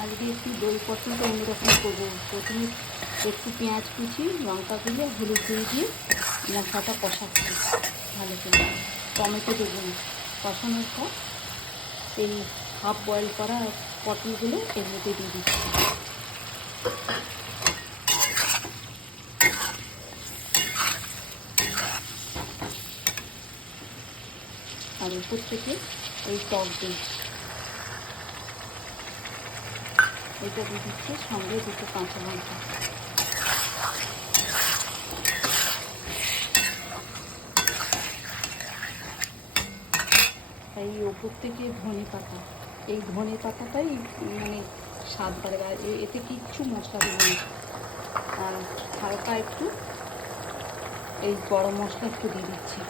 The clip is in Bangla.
আজকে একটু দই পটলটা অন্যরকম করবো। প্রথমে একটু পেঁয়াজ কুচি, লঙ্কা গুঁড়ো, হলুদ গুঁড়ো দিয়ে মশলাটা কষাচ্ছি ভালো করে। টমেটো দেবো না। কষানোর পর এই হাফ বয়েল করা পটলগুলো এর মধ্যে দিয়ে দিচ্ছি। আর উপর থেকে এই টক দই এটা দিয়ে দিচ্ছি, সঙ্গে দুটো কাঁচা লঙ্কা। এই ওপর থেকে ধনে পাতা, এই ধনে পাতাটাই মানে স্বাদ বাড়ে। আর এতে কিচ্ছু মশলা দেবো না। আর হালকা একটু এই গরম মশলা একটু দিয়ে দিচ্ছি।